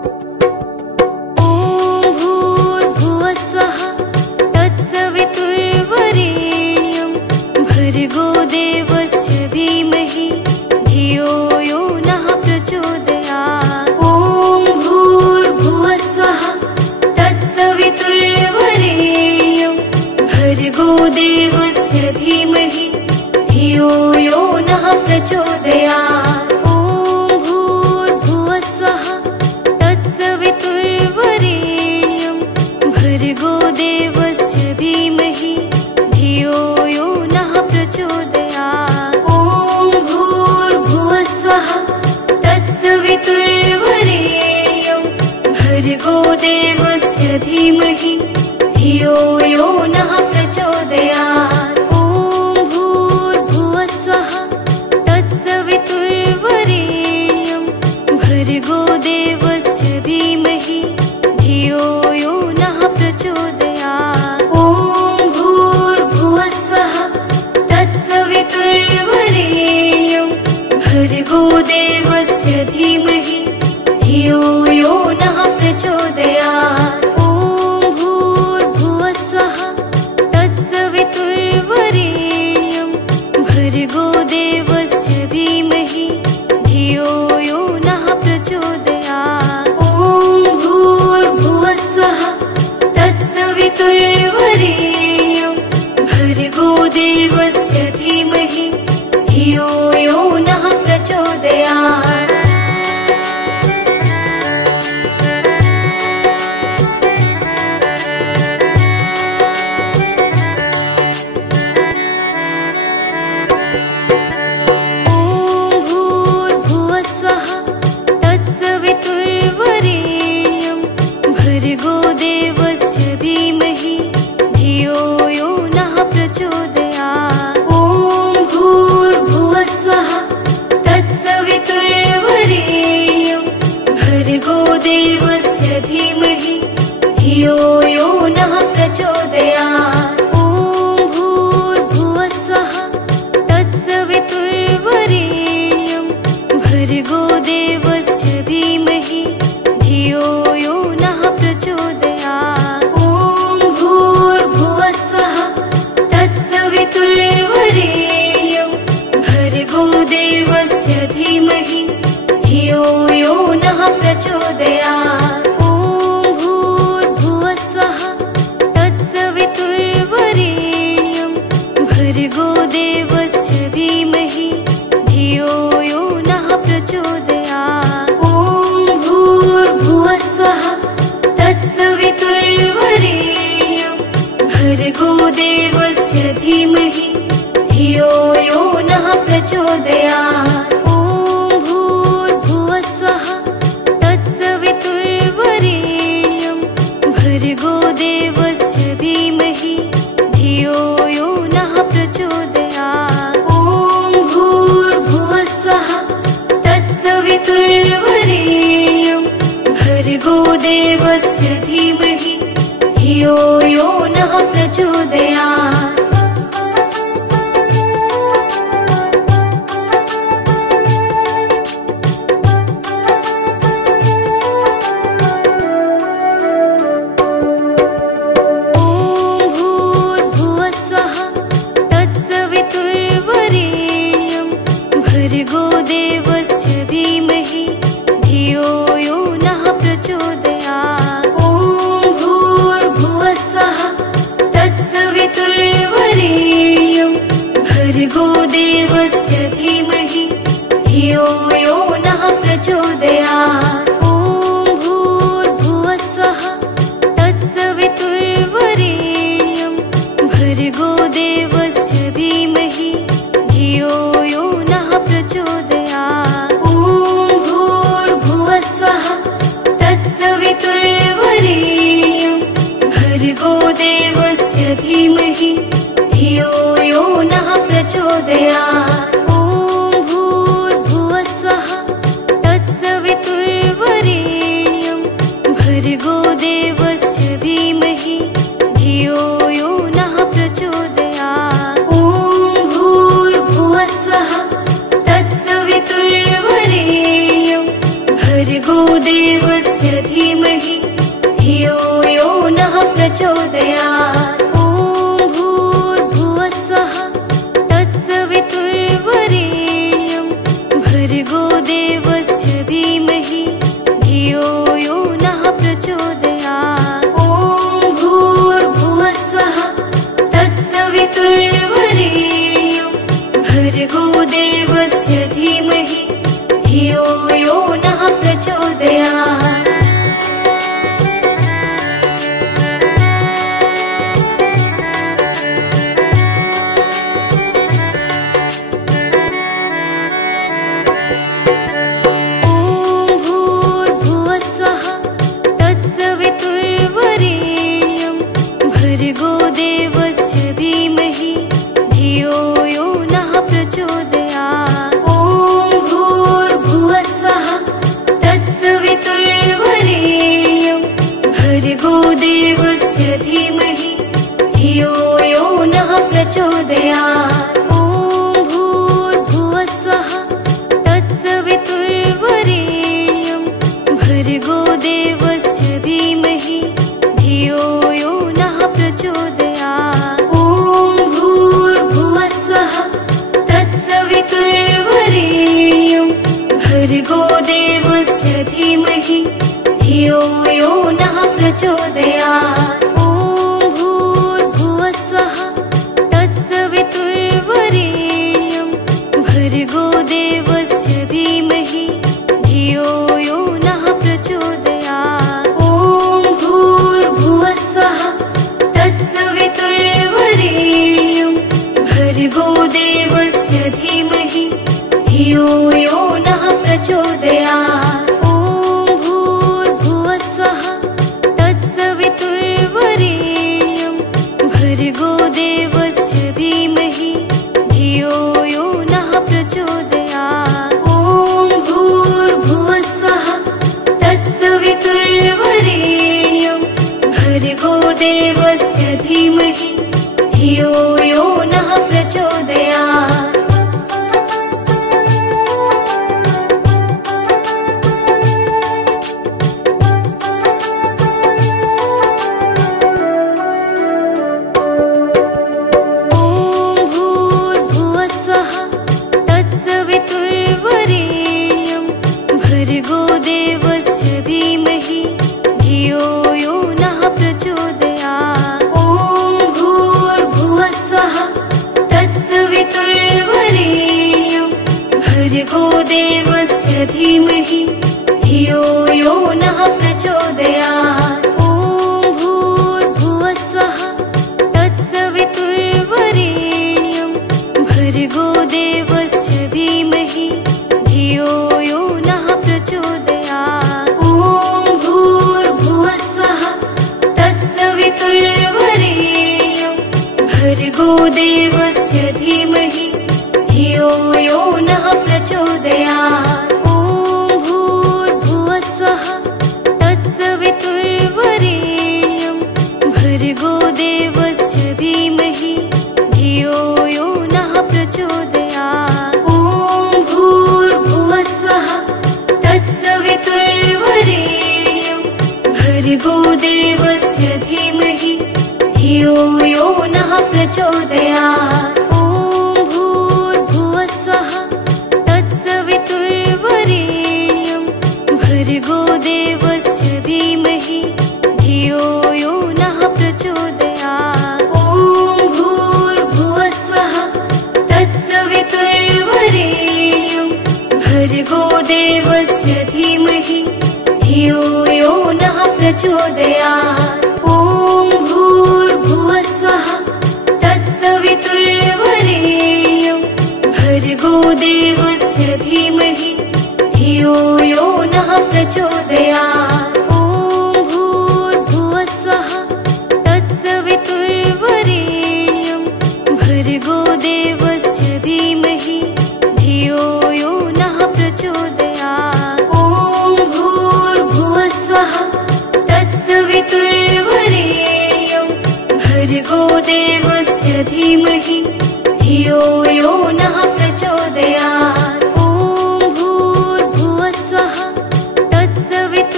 भूर्भुवस्वः तत्सवितुर्वरेण्यं भर्गो देवस्य धीमहि धियो यो नः प्रचोदयात्। ॐ भूर्भुवस्वः तत्सवितुर्वरेण्यं भर्गो देवस्य धीमहि धियो यो नः प्रचोदयात्। ॐ भूर्भुवस्वः तत्सवितुर्वरेण्यं भर्गो देवस्य धीमहि धियो यो नः प्रचोदयात्। ॐ भूर्भुवस्वः तत्सवितुर्वरेण्यं भर्गो देवस्य धीमहि धियो यो नः प्रचोदयात्। ॐ भूर्भुवस्वः तत्सवितुर्वरेण्यं भर्गो देवस्य धीमहि धियो यो नः प्रचोदयात्। ॐ भूर्भुवस्वः तत्सवितुर्वरेण्यं भर्गो देवस्य धीमहि धियो यो नः प्रचोदयात्। ॐ भूर्भुवस्वः तत्सवितुर्वरेण्यं भर्गो देवस्य धीमहि धियो यो नः प्रचोदयात्। ॐ भूर्भुवस्वः तत्सवितुर्वरेण्यं भर्गो देवस्य धीमहि धियो यो नः प्रचोदयात्। भर्गो देवस्य धीमहि धियो यो नः प्रचोदयात्। ॐ भूर्भुवस्वः तत्सवितुर्वरेण्यं भर्गो देवस्य धीमहि धियो यो नः प्रचोदयात्। ॐ भूर्भुवस्वः तत्सवितुर्वरेण्यं भर्गो देवस्य धीमहि धियो यो नः प्रचोदयात्। ॐ भूर्भुवस्वः तत्सवितुर्वरेण्यं भर्गो देवस्य धीमहि धियो यो नः प्रचोदयात्। ॐ भूर्भुवस्वः तत्सवितुर्वरेण्यं भर्गो देवस्य धीमहि धियो यो नः प्रचोदयात्। ॐ भूर्भुवस्वः तत्सवितुर्वरेण्यं भर्गो देवस्य धीमहि धियो यो नः प्रचोदयात्। ॐ भूर्भुवस्वः तत्सवितुर्वरेण्यं भर्गो देवस्य धीमहि धियो यो नः प्रचोदयात्। ॐ भूर्भुवस्वः तत्सवितुर्वरेण्यं भर्गो देवस्य धीमहि धियो यो नः प्रचोदयात्। भर्गो देवस्य धीमहि धियो यो नः प्रचोदयात्। ॐ भूर्भुवस्वः तत्सवितुर्वरेण्यं भर्गो देवस्य धीमहि धियो यो नः प्रचोदयात्। ॐ भूर्भुवस्वः तत्सवितुर्वरेण्यं भर्गो देवस्य धीमहि धियो यो नः प्रचोदयात्। ॐ भूर्भुवस्वः तत्सवितुर्वरेण्यं भर्गो देवस्य धीमहि धियो यो नः प्रचोदयात्। ॐ भूर्भुवस्वः तत्सवितुर्वरेण्यं भर्गो देवस्य धीमहि धियो यो नः प्रचोदयात्। ॐ भूर्भुवस्वः तत्सवितुर्वरेण्यं भर्गो देवस्य धीमहि धियो यो नः प्रचोदयात्। ॐ भूर्भुवस्वः तत्सवितुर्वरेण्यं भर्गो देवस्य धीमहि धियो यो नः प्रचोदयात्। ॐ भूर्भुवस्वः तत्सवितुर्वरेण्यं भर्गो देवस्य धीमहि धियो यो नः प्रचोदयात्। प्रचोदयात्। ॐ भूर्भुवस्वः तत्सवितुर्वरेण्यं भर्गो देवस्य धीमहि धियो यो नः प्रचोदयात्। ॐ भूर्भुवस्वः तत्सवितुर्वरेण्यं भर्गो देवस्य धीमहि धियो यो नः प्रचोदयात्। भर्गो देवस्य धीमहि धियो यो नः प्रचोदयात्। ॐ भूर्भुवस्वः तत्सवितुर्वरेण्यं भर्गो देवस्य धीमहि धियो यो नः प्रचोदयात्। ॐ भूर्भुवस्वः तत्सवितुर्वरेण्यं भर्गो देवस्य धीमहि धियो यो नः प्रचोदयात्। ॐ भूर्भुवस्वः तत्सवितुर्वरेण्यं भर्गो देवस्य धीमहि धियो यो नः प्रचोदयात्। भर्गो देवस्य धीमहि धियो यो नः प्रचोदयात्। ॐ भूर्भुवस्वः तत्सवितुर्वरेण्यं भर्गो देवस्य धीमहि धियो यो नः प्रचोदयात्। ॐ भूर्भुवस्वः तत्सवितुर्वरेण्यं भर्गो देवस्य धीमहि धियो यो नः प्रचोदयात्। ॐ भूर्भुवस्वः तत्सवितुर्वरेण्यं भर्गो देवस्य धीमहि धियो यो नः प्रचोदयात्। ॐ भूर्भुवस्वः तत्सवितुर्वरेण्यं भर्गो देवस्य धीमहि धियो यो नः प्रचोदयात्। ॐ भूर्भुवस्वः तत्सवितुर्वरेण्यं भर्गो देवस्य धीमहि धियो यो नः प्रचोदयात्। ॐ भूर्भुवस्वः तत्सवितुर्वरेण्यं भर्गो देवस्य धीमहि धियो यो नः प्रचोदयात्। ॐ भूर्भुवस्वः तत्सवितुर्वरेण्यं भर्गो देवस्य धीमहि धियो यो नः प्रचोदयात्। ॐ भूर्भुवस्वः तत्सवितुर्वरेण्यं भर्गो देवस्य धीमहि धियो यो नः प्रचोदयात्। ॐ भूर्भुवस्वः तत्सवितुर्वरेण्यं भर्गो देवस्य धीमहि धियो यो नः प्रचोदयात्। ॐ भूर्भुवस्वः तत्सवितुर्वरेण्यं भर्गो देवस्य धीमहि धियो यो नः प्रचोदयात्। ॐ भूर्भुवस्वः तत्सवितुर्वरेण्यं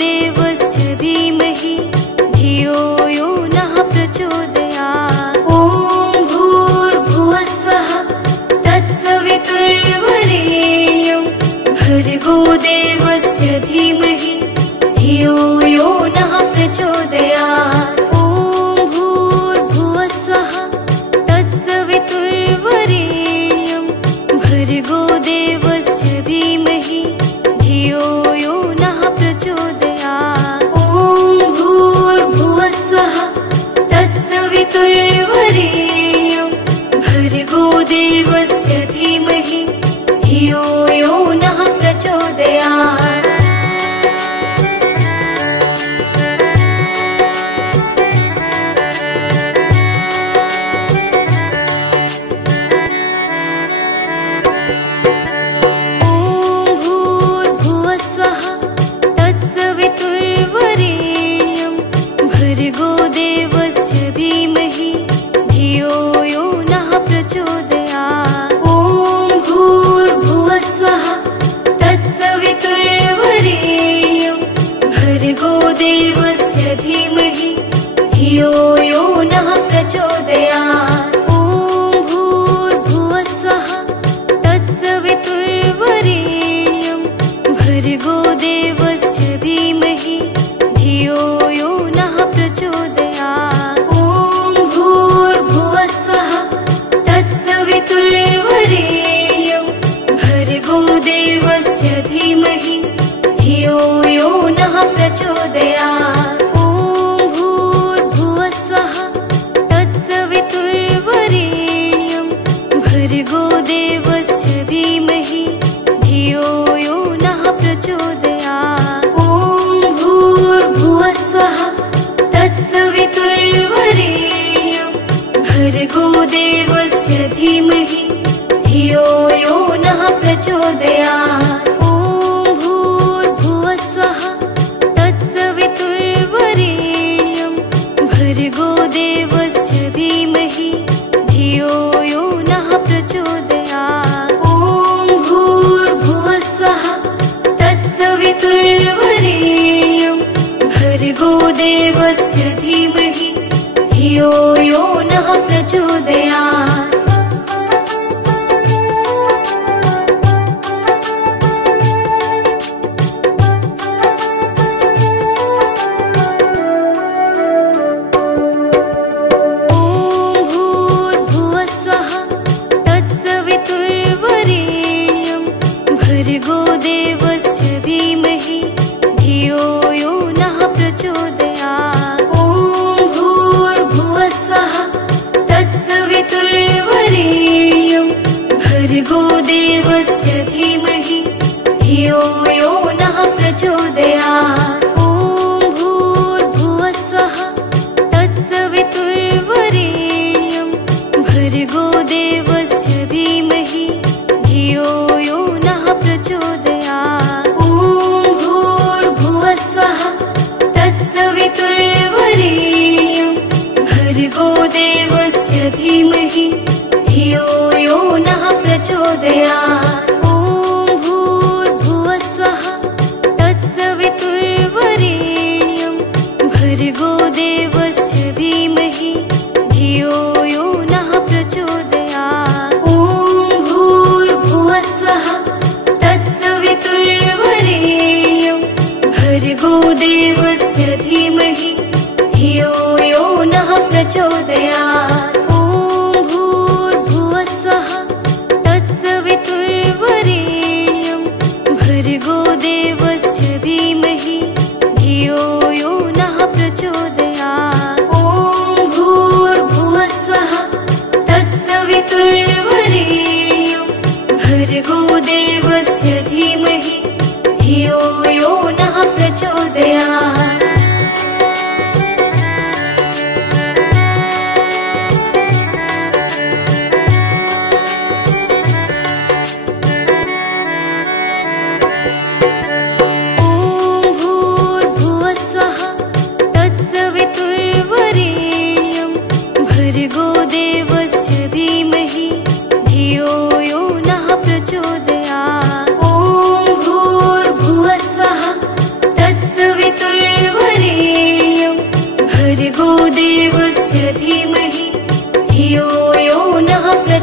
देवस्य धीमहि धियो यो नः प्रचोदयात्। ॐ भूर्भुवस्सुवः तत्सवितुर्वरेण्यं भर्गो देवस्य धीमहि धियो यो नः प्रचोदयात्। ॐ भूर्भुवस्सुवः तत्सवितुर्वरेण्यं भर्गो देवस्य धीमहि धियो यो नः प्रचोदयात्। ॐ भूर्भुवस्सुवः तत्सवितुर्वरेण्यं भर्गो देवस्य धीमहि धियो यो नः प्रचोदयात्। भर्गो देवस्य धीमहि धियो यो नः प्रचोदयात्। ॐ भूर्भुवस्सुवः तत्सवितुर्वरेण्यं भर्गो देवस्य धीमहि धियो यो नः प्रचोदयात्। ॐ भूर्भुवस्सुवः तत्सवितुर्वरेण्यं भर्गो देवस्य धीमहि धियो यो नः प्रचोदयात्। ॐ भूर्भुवस्सुवः तत्सवितुर्वरेण्यं भर्गो देवस्य धीमहि धियो यो नः प्रचोदयात्। ॐ भूर्भुवस्सुवः तत्सवितुर्वरेण्यं भर्गो देवस्य धीमहि धियो यो नः प्रचोदयात्। ॐ भूर्भुवस्सुवः तत्सवितुर्वरेण्यं भर्गो देवस्य धीमहि धियो यो नः प्रचोदयात्। ॐ भूर्भुवस्सुवः तत्सवितुर्वरेण्यं भर्गो देवस्य धीमहि धियो यो नः प्रचोदयात्। ॐ भूर्भुवस्सुवः तत्सवितुर्वरेण्यं भर्गो देवस्य धीमहि धियो यो नः प्रचोदयात्। ॐ भूर्भुवस्सुवः तत्सवितुर्वरेण्यं भर्गो देवस्य धीमहि धियो यो नः प्रचोदयात्। ॐ भूर्भुवस्सुवः तत्सवितुर्वरेण्यं भर्गो देवस्य धीमहि धियो यो नः प्रचोदयात्। ॐ भूर्भुवस्सुवः तत्सवितुर्वरेण्यं भर्गो देवस्य धीमहि धियो यो नः प्रचोदयात्। ॐ भूर्भुवस्सुवः तत्सवितुर्वरेण्यं भर्गो देवस्य धीमहि धियो यो नः प्रचोदयात्। ॐ भूर्भुवस्सुवः तत्सवितुर्वरेण्यं भर्गो देवस्य धीमहि धियो यो नः प्रचोदयात्। ॐ भूर्भुवस्सुवः तत्सवितुर्वरेण्यं भर्गो देवस्य धीमहि धियो यो नः प्रचोदयात्। ॐ भूर्भुवस्सुवः तत्सवितुर्वरेण्यं भर्गो देवस्य धीमहि धियो यो नः प्रचोदयात्। ॐ भूर्भुवस्सुवः तत्सवितुर्वरेण्यं भर्गो देवस्य धीमहि धियो यो नः प्रचोदयात्।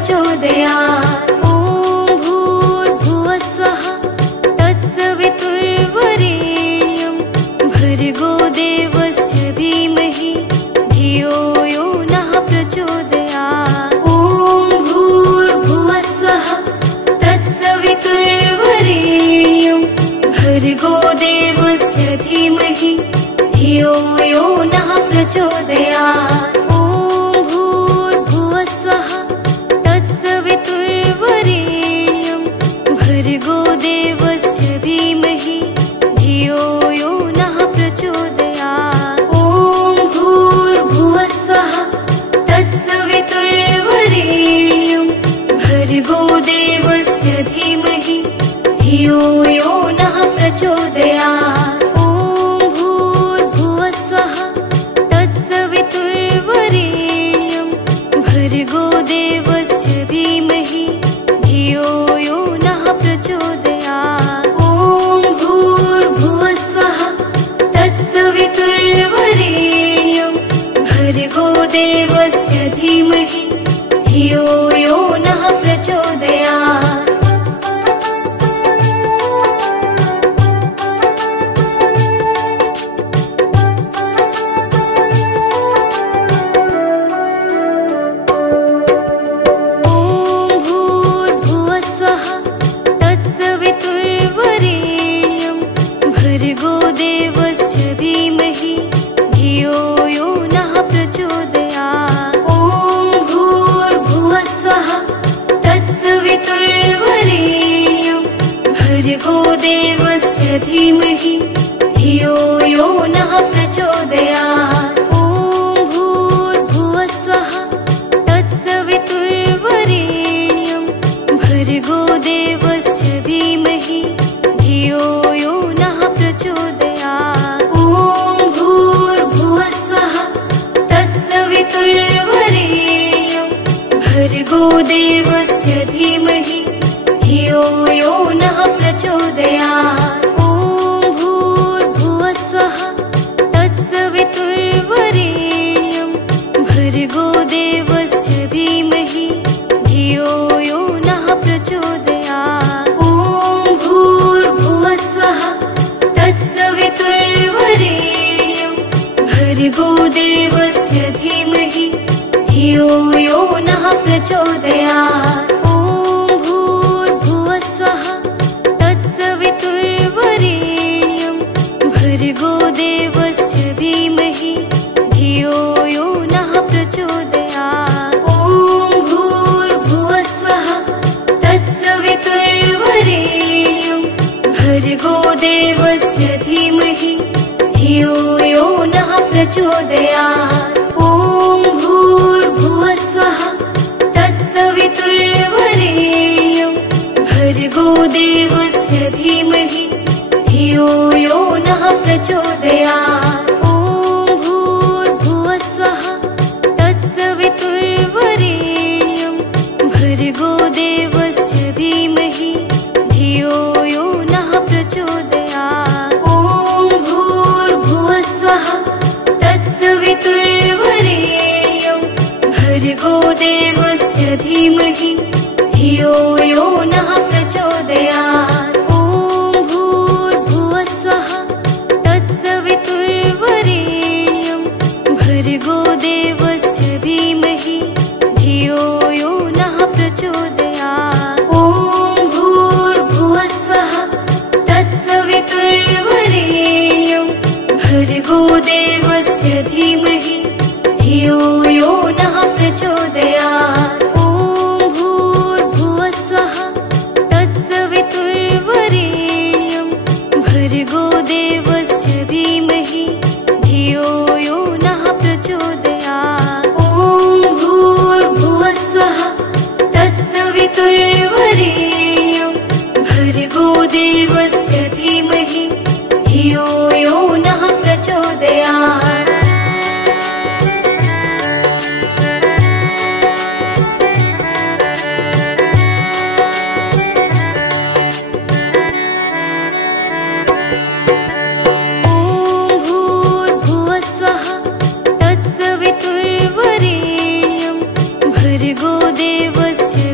प्रचोदयात्। ॐ भूर्भुवः स्वः तत्सवितुर्वरेण्यं भर्गो देवस्य धीमहि धियो यो नः प्रचोदयात्। ॐ भूर्भुवः स्वः तत्सवितुर्वरेण्यं भर्गो देवस्य धीमहि धियो यो नः प्रचोदयात्। ॐ भूर्भुवः स्वः तत्सवितुर्वरेण्यं भर्गो देवस्य धीमहि धियो यो नः प्रचोदयात्। ॐ भूर्भुवः स्वः तत्सवितुर्वरेण्यं भर्गो देवस्य धीमहि धियो यो नः प्रचोदयात्। ॐ भूर्भुवः स्वः तत्सवितुर्वरेण्यं भर्गो देवस्य धीमहि धियो यो नः प्रचोदयात्। ॐ भूर्भुवः स्वः तत्सवितुर्वरेण्यं भर्गो देवस्य धीमहि धियो यो नः प्रचोदयात्। भर्गो देवस्य धीमहि धियो यो नः प्रचोदयात्। ॐ भूर्भुवः स्वः तत्सवितुर्वरेण्यं भर्गो देवस्य धीमहि धियो यो नः प्रचोदयात्। ॐ भूर्भुवः स्वः तत्सवितुर्वरेण्यं भर्गो देवस्य धीमहि धियो यो नः प्रचोदयात्। ॐ भूर्भुवः स्वः तत्सवितुर्वरेण्यं भर्गो देवस्य धीमहि धियो यो नः प्रचोदयात्। ॐ भूर्भुवः स्वः तत्सवितुर्वरेण्यं भर्गो देवस्य धीमहि धियो यो नः प्रचोदयात्। ॐ भूर्भुवः स्वः तत्सवितुर्वरेण्यं भर्गो देवस्य धीमहि धियो यो नः प्रचोदयात्। ॐ भूर्भुवः स्वः तत्सवितुर्वरेण्यं भर्गो देवस्य धीमहि धियो यो नः प्रचोदयात्। ॐ भूर्भुवः स्वः तत्सवितुर्वरेण्यं भर्गो देवस्य धीमहि धियो यो नः प्रचोदयात्। ॐ भूर्भुवः स्वः तत्सवितुर्वरेण्यं भर्गो देवस्य धीमहि धियो यो नः प्रचोदयात्। ॐ भूर्भुवः स्वः तत्सवितुर्वरेण्यं भर्गो देवस्य धीमहि धियो यो नः प्रचोदयात्। ॐ भूर्भुवः स्वः तत्सवितुर्वरेण्यं भर्गो देवस्य धीमहि धियो यो नः प्रचोदयात्। ॐ भूर्भुवः स्वः तत्सवितुर्वरेण्यं भर्गो देवस्य धीमहि धियो यो नः प्रचोदयात्। ॐ भूर्भुवः स्वः तत्सवितुर्वरेण्यं भर्गो देवस्य धीमहि धियो यो नः प्रचोदयात्। ॐ भूर्भुवः स्वः तत्सवितुर्वरेण्यं भर्गो देवस्य धीमहि धियो यो नः प्रचोदयात्। ॐ भूर्भुवः स्वः तत्सवितुर्वरेण्यं भर्गो देवस्य धीमहि धियो यो नः प्रचोदयात्। भर्गो देवस्य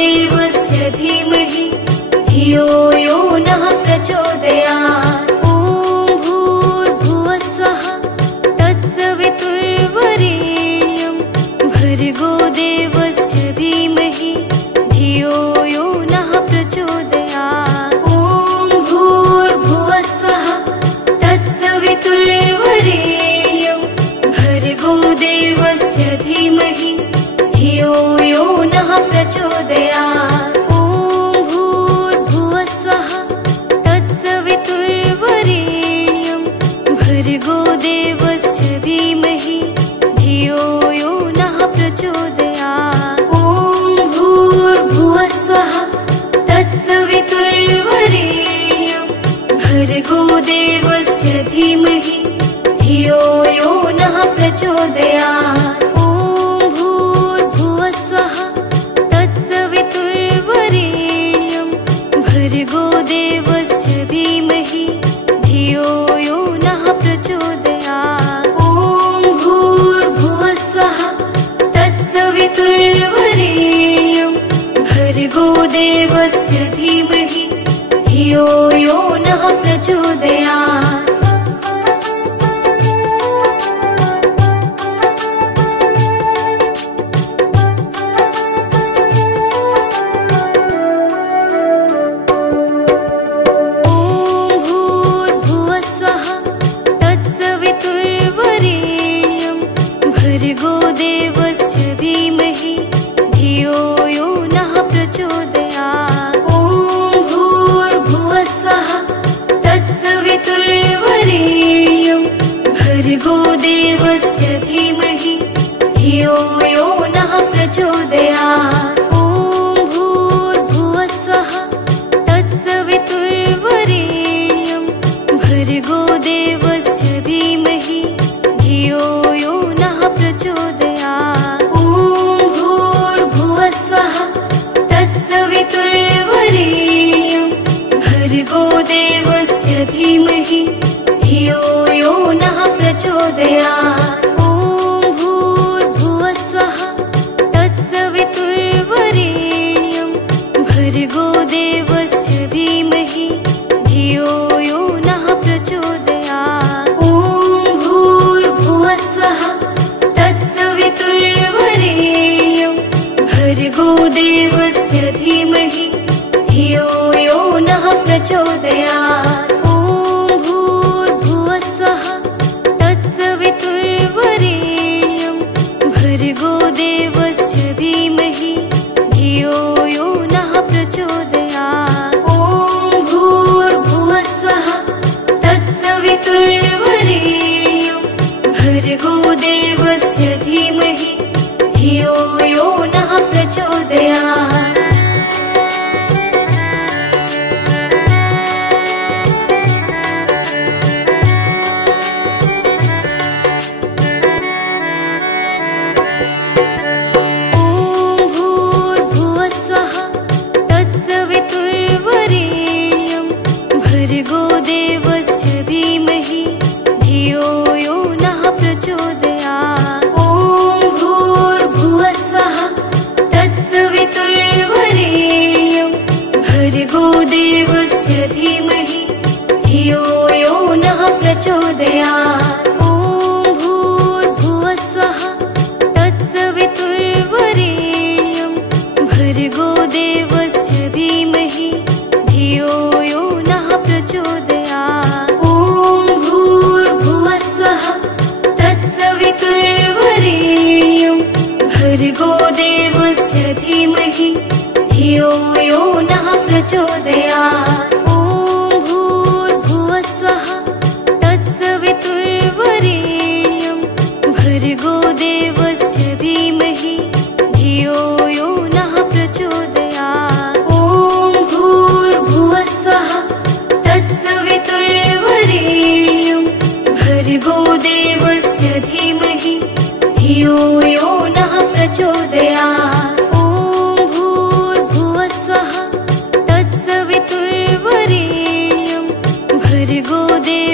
देवस्य धीमहि धियो यो नः प्रचोदयात्। ॐ भूर्भुवस्सुवः तत्सवितुर्वरेण्यं भर्गो देवस्य धीमहि धियो यो नः प्रचोदयात्। ॐ भूर्भुवस्सुवः तत्सवितुर्वरेण्यं भर्गो देवस्य धीमहि धियो यो नः प्रचोदयात्। ॐ भूर्भुवस्सुवः तत्सवितुर्वरेण्यं भर्गो देवस्य धीमहि धियो यो नः प्रचोदयात्। ॐ भूर्भुवस्सुवः तत्सवितुर्वरेण्यं भर्गो देवस्य धीमहि धियो यो नः प्रचोदयात्। ॐ भूर्भुवस्सुवः तत्सवितुर्वरेण्यं भर्गो देवस्य धीमहि धियो यो नः प्रचोदयात्। ॐ भूर्भुवस्सुवः तत्सवितुर्वरेण्यं भर्गो देवस्य धीमहि धियो यो नः प्रचोदयात्। भर्गो देवस्य धीमहि धियो यो नः प्रचोदयात्। ॐ भूर्भुवस्सुवः तत्सवितुर्वरेण्यं भर्गो देवस्य धीमहि धियो यो नः प्रचोदयात्। ॐ भूर्भुवस्सुवः तत्सवितुर्वरेण्यं भर्गो देवस्य धीमहि धियो यो नः प्रचोदयात्। ॐ भूर्भुवस्सुवः तत्सवितुर्वरेण्यं भर्गो देवस्य धीमहि धियो यो नः प्रचोदयात्। ॐ भूर्भुवस्सुवः तत्सवितुर्वरेण्यं भर्गो देवस्य धीमहि धियो यो नः प्रचोदयात्। ॐ भूर्भुवस्सुवः तत्सवितुर्वरेण्यं भर्गो देवस्य धीमहि धियो यो नः प्रचोदयात्। ॐ भूर्भुवस्सुवः तत्सवितुर्वरेण्यं भर्गो देवस्य धीमहि धियो यो नः प्रचोदयात्। ॐ भूर्भुवस्सुवः तत्सवितुर्वरेण्यं भर्गो देवस्य धीमहि धियो यो नः प्रचोदयात्। ॐ भूर्भुवस्सुवः तत्सवितुर्वरेण्यं भर्गो देवस्य धीमहि धियो यो नः प्रचोदयात्। ॐ भूर्भुवस्सुवः तत्सवितुर्वरेण्यं भर्गो देवस्य धीमहि धियो यो नः प्रचोदयात्। ॐ भूर्भुवस्सुवः तत्सवितुर्वरेण्यं भर्गो देवस्य धीमहि धियो यो नः प्रचोदयात्। ॐ भूर्भुवस्सुवः तत्सवितुर्वरेण्यं भर्गो देवस्य धीमहि धियो यो नः प्रचोदयात्। ॐ भूर्भुवस्सुवः तत्सवितुर्वरेण्यं भर्गो देवस्य धीमहि धियो यो नः प्रचोदयात्। ॐ भूर्भुवस्सुवः तत्सवितुर्वरेण्यं भर्गो देवस्य धीमहि धियो यो नः प्रचोदयात्। ॐ भूर्भुवस्सुवः तत्सवितुर्वरेण्यं भर्गो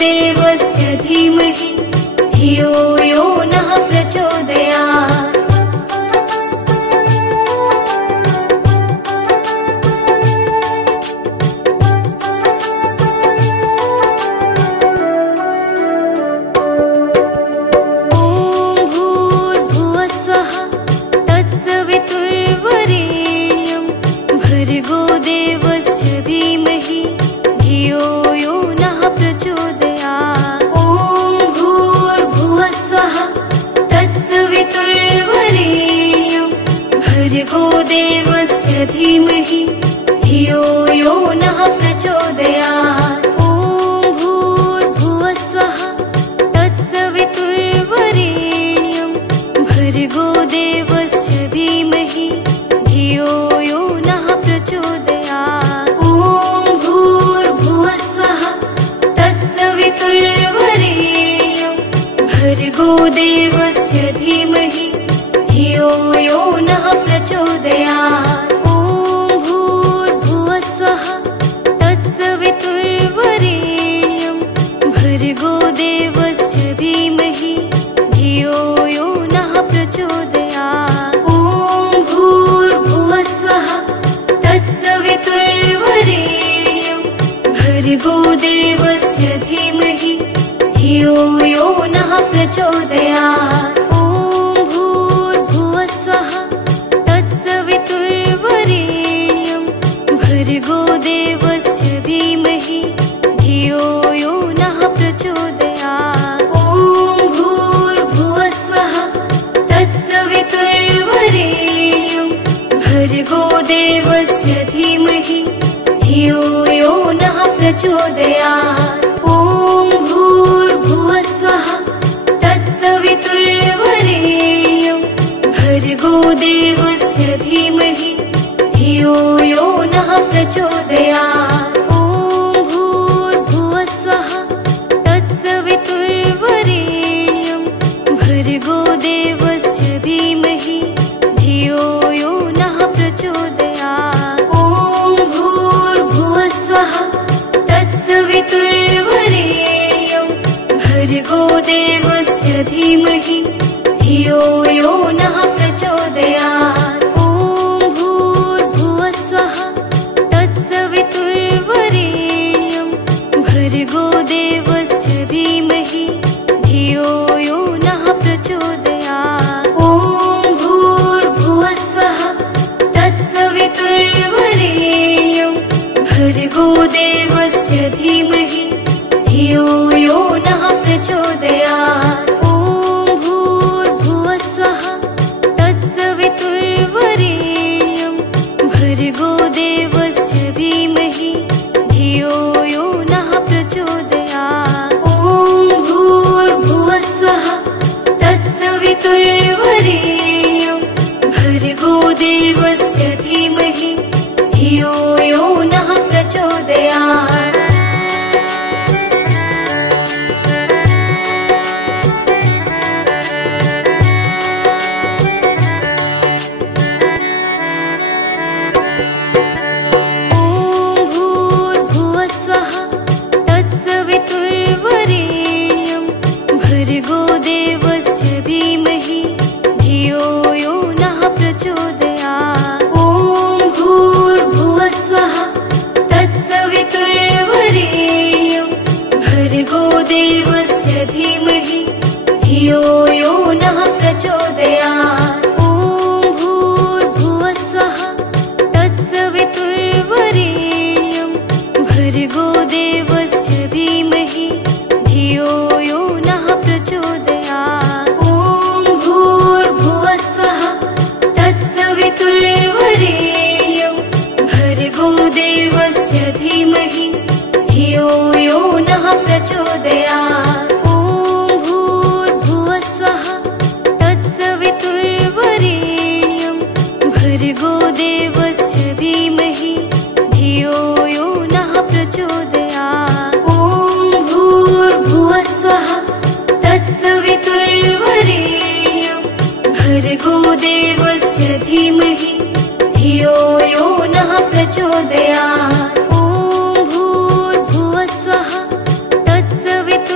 देवस्य धीमहि धियो यो नः प्रचोदयात्। देवस्य धीमहि धियो यो नः प्रचोदयात्। ॐ भूर्भुवस्वः तत्सवितुर्वरेण्यं भर्गो देवस्य धीमहि धियो यो नः प्रचोदयात्। ॐ भूर्भुवस्वः तत्सवितुर्वरेण्यं भर्गो देवस्य धीमहि धियो यो नः प्रचोदयात्। ॐ भूर्भुवस्वः तत्सवितुर्वरेण्यं भर्गो देवस्य धीमहि धियो यो नः प्रचोदयात्। ॐ भूर्भुवस्वः तत्सवितुर्वरेण्यं भर्गो देवस्य धीमहि धियो यो नः प्रचोदयात्। तत्सवितुर्वरेण्यं भर्गो देवस्य धीमहि धियो यो नः प्रचोदयात्। ॐ भूर्भुवस्वः तत्सवितुर्वरेण्यं भर्गो देवस्य धीमहि धियो यो नः प्रचोदयात्। ॐ भूर्भुवस्वः तत्सवितुर्वरेण्यं भर्गो देवस्य धीमहि धियो यो नः प्रचोदयात्। ॐ भूर्भुवस्वः तत्सवितुर्वरेण्यं भर्गो देवस्य धीमहि धियो यो नः प्रचोदयात्। ॐ भूर्भुवस्वः तत्सवितुर्वरेण्यं भर्गो देवस्य धीमहि धियो यो नः प्रचोदयात्। ॐ भूर्भुवस्वः तत्सवितुर्वरेण्यं भर्गो देवस्य धीमहि धियो यो नः प्रचोदयात्। ॐ भूर्भुवस्वः तत्सवितुर्वरेण्यं भर्गो देवस्य धीमहि धियो यो नः प्रचोदयात्। ॐ भूर्भुवस्वः तत्सवितुर्वरेण्यं भर्गो देवस्य धीमहि धियो यो नः प्रचोदयात्। ॐ भूर्भुवस्वः तत्सवितुर्वरेण्यं भर्गो देवस्य धीमहि धियो यो नः प्रचोदयात्। भर्गो देवस्य धीमहि धियो यो नः प्रचोदयात्। ॐ भूर्भुवस्वः तत्सवितुर्वरेण्यं भर्गो देवस्य धीमहि धियो यो नः प्रचोदयात्। ॐ भूर्भुवस्वः तत्सवितुर्वरेण्यं भर्गो देवस्य धीमहि धियो यो नः प्रचोदयात्। ॐ भूर्भुवस्वः तत्सवितुर्वरेण्यं भर्गो देवस्य धीमहि धियो यो नः प्रचोदयात्। ॐ भूर्भुवस्वः तत्सवितुर्वरेण्यं भर्गो देवस्य धीमहि धियो यो नः प्रचोदयात्। ॐ भूर्भुवस्वः तत्सवितुर्वरेण्यं भर्गो देवस्य धीमहि धियो यो नः प्रचोदयात्। ॐ भूर्भुवस्वः तत्सवितुर्वरेण्यं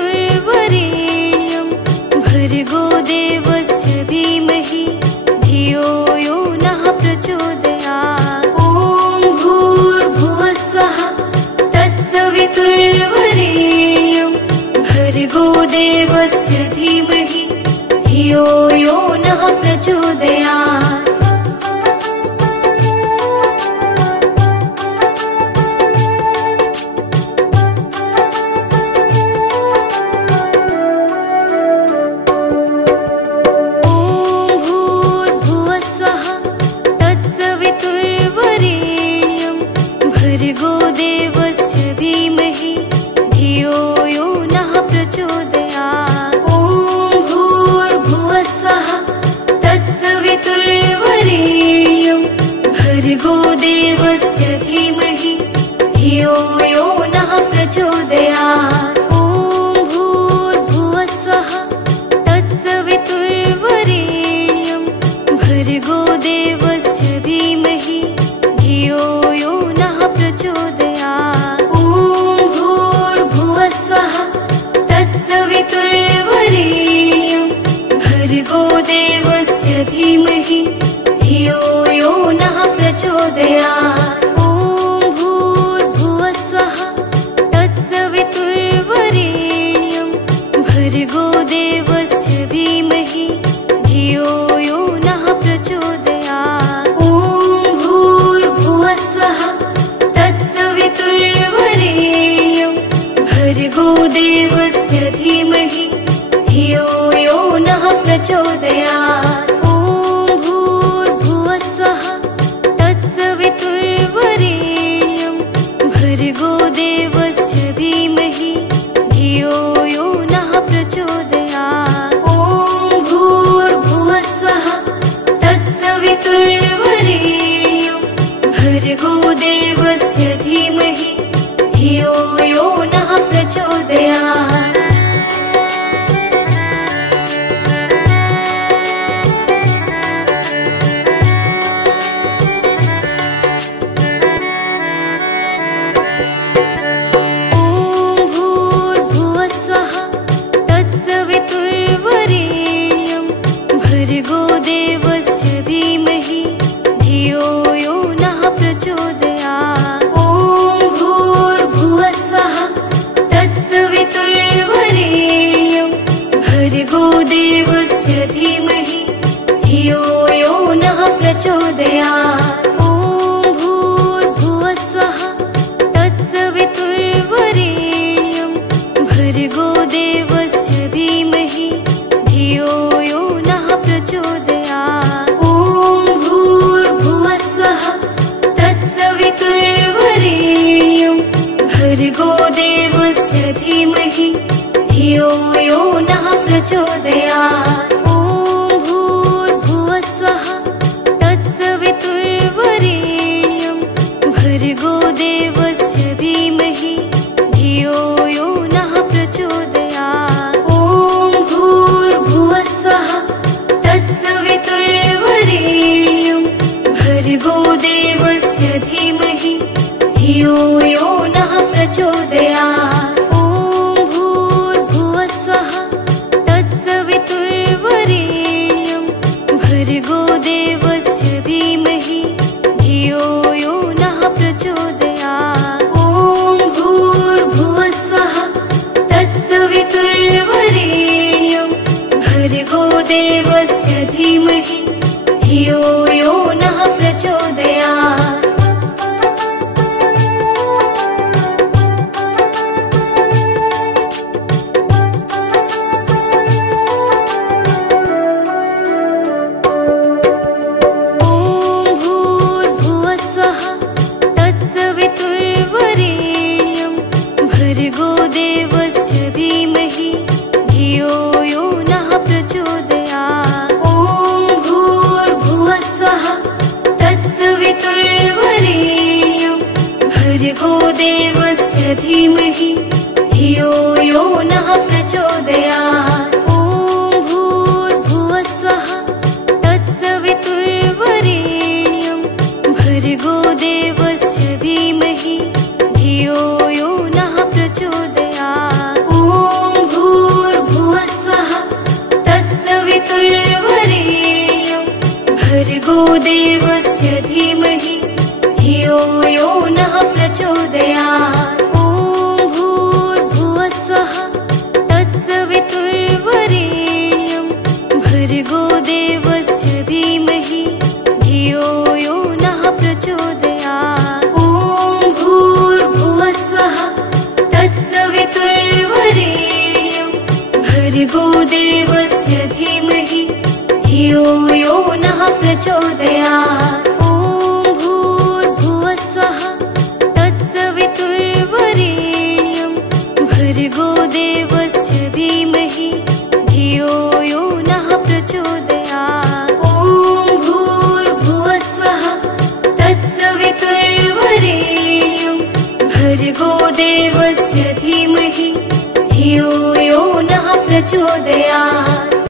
देवस्य धीमहि धियो यो नः प्रचोदयात्। ॐ भूर्भुवस्वः तत्सवितुर्वरेण्यं भर्गो देवस्य धीमहि धियो यो नः प्रचोदयात्। भर्गो देवस्य धीमहि धियो यो नः प्रचोदयात्। ॐ भूर्भुवस्वः तत्सवितुर्वरेण्यं भर्गो देवस्य धीमहि धियो यो नः प्रचोदयात्। ॐ भूर्भुवस्वः तत्सवितुर्वरेण्यं भर्गो देवस्य धीमहि धियो यो नः प्रचोदयात्। ॐ भूर्भुवस्वः तत्सवितुर्वरेण्यं भर्गो देवस्य धीमहि धियो यो नः प्रचोदयात्। ॐ भूर्भुवस्वः तत्सवितुर्वरेण्यं भर्गो देवस्य धीमहि धियो यो नः प्रचोदयात्। ॐ भूर्भुवस्वः तत्सवितुर्वरेण्यं भर्गो देवस्य धीमहि धियो यो नः प्रचोदयात्। ॐ भूर्भुवस्वः तत्सवितुर्वरेण्यं भर्गो देवस्य धीमहि धियो यो नः प्रचोदयात्। ॐ भूर्भुवस्वः तत्सवितुर्वरेण्यं भर्गो देवस्य धीमहि धियो यो नः प्रचोदयात्। ॐ भूर्भुवस्वः तत्सवितुर्वरेण्यं भर्गो देवस्य धीमहि धियो यो नः प्रचोदयात्। ॐ भूर्भुवस्वः तत्सवितुर्वरेण्यं भर्गो देवस्य धीमहि धियो यो नः प्रचोदयात्। ॐ भूर्भुवस्वः तत्सवितुर्वरेण्यं भर्गो देवस्य धीमहि धियो यो नः प्रचोदयात्। ॐ भूर्भुवस्वः तत्सवितुर्वरेण्यं भर्गो देवस्य धीमहि धियो यो नः प्रचोदयात्। ॐ भूर्भुवस्वः तत्सवितुर्वरेण्यं भर्गो देवस्य धीमहि धियो यो नः प्रचोदयात्। ॐ भूर्भुवस्वः तत्सवितुर्वरेण्यं भर्गो देवस्य धीमहि धियो यो नः प्रचोदयात्। ॐ भूर्भुवस्वः तत्सवितुर्वरेण्यं भर्गो देवस्य धीमहि धियो यो नः प्रचोदयात्। ॐ भूर्भुवस्वः तत्सवितुर्वरेण्यं भर्गो देवस्य धीमहि धियो यो नः प्रचोदयात्। भर्गो देवस्य धीमहि धियो यो नः प्रचोदयात्। ॐ भूर्भुवस्वः तत्सवितुर्वरेण्यं भर्गो देवस्य धीमहि धियो यो नः प्रचोदयात्। ॐ भूर्भुवस्वः तत्सवितुर्वरेण्यं भर्गो देवस्य धीमहि धियो यो नः प्रचोदयात्। ॐ भूर्भुवस्वः तत्सवितुर्वरेण्यं तत्सवितुर्वरेण्यं भर्गो देवस्य धीमहि धियो यो नः प्रचोदयात्। ॐ भूर्भुवः स्वः तत्सवितुर्वरेण्यं भर्गो देवस्य धीमहि धियो यो नः प्रचोदयात्। ॐ भूर्भुवः स्वः तत्सवितुर्वरेण्यं भर्गो देवस्य धीमहि धियो यो नः प्रचोदयात्। ॐ भूर्भुवः स्वः तत्सवितुर्वरेण्यं भर्गो देवस्य धीमहि धियो यो नः प्रचोदयात्। ॐ भूर्भुवः स्वः तत्सवितुर्वरेण्यं भर्गो देवस्य धीमहि धियो यो नः प्रचोदयात्।